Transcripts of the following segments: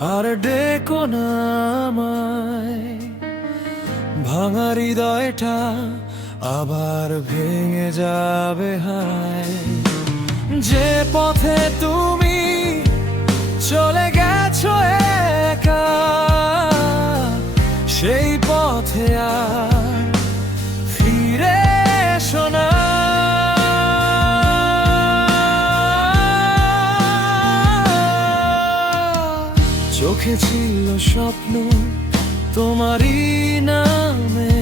আর ডেকো না আমায়, ভাঙা হৃদয়টা আবার ভেঙে যাবে হায়। যে পথে তুমি চলে গেছো একা, সেই পথে আর ফিরে এসো না। চোখে ছিল স্বপ্ন তোমারই নামে,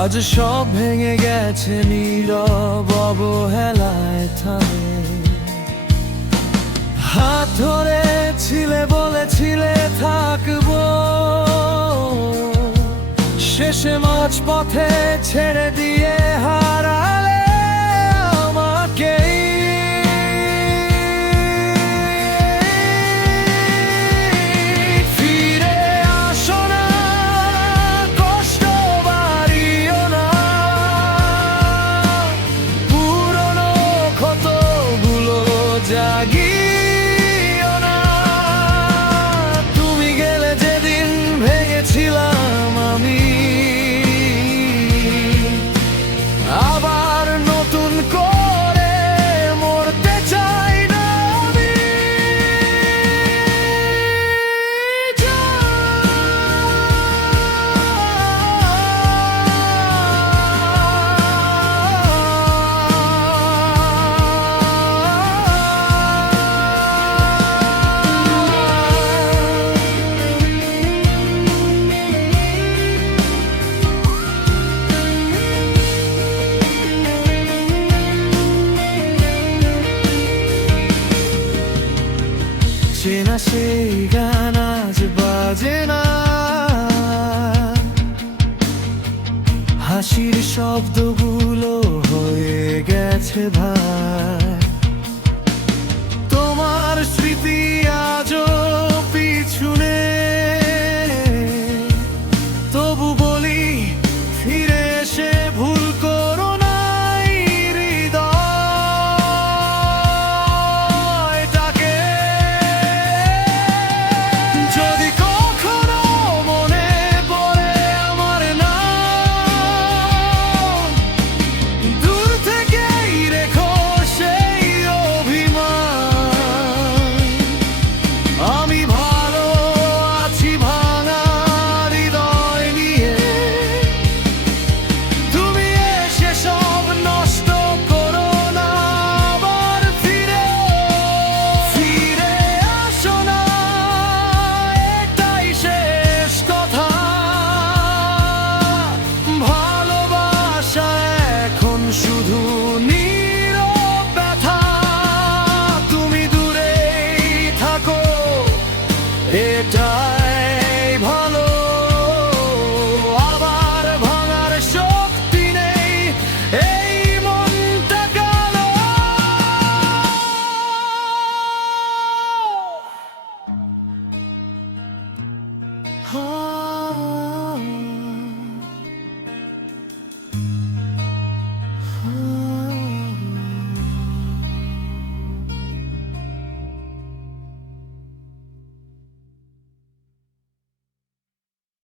আজ সব ভেঙে গেছে নীরব অবহেলায় থামে। হাত ধরেছিলে, বলেছিলে থাকবো, শেষে মাঝ পথে ছেড়ে দিয়ে হারালে আমাকে। ফিরে আসো না, কষ্ট বাড়িও না, পুরনো ক্ষতগুলো জাগিও না। তুমি গেলে যেদিন ভেঙেছিলাম আমি, আবার নতুন করে মরতে চাই না আমি। চেনা সেই গান আজ বাজে না, হাসির শব্দগুলো হয়ে গেছে ভাই। তোমার স্মৃতি আজও পিছনে, তবু বলি ফিরে এসে ভুল করো না এই হৃদয়টাকে। যদি কখনো মনে পড়ে আমার নাম, দূর থেকেই রেখো সেই অভিমান। আমি ভালো আছি ভাঙা হৃদয় নিয়ে, তুমি এসে সব নষ্ট করো না। আবার ফিরে ফিরে আসো না, এটাই শেষ কথা। ভালোবাসা এখন শুধু নীরব ব্যথা। তুমি দূরেই থাকো, এটাই ভালো। আবার ভাঙার শক্তি নেই এই মনটা কালো। হা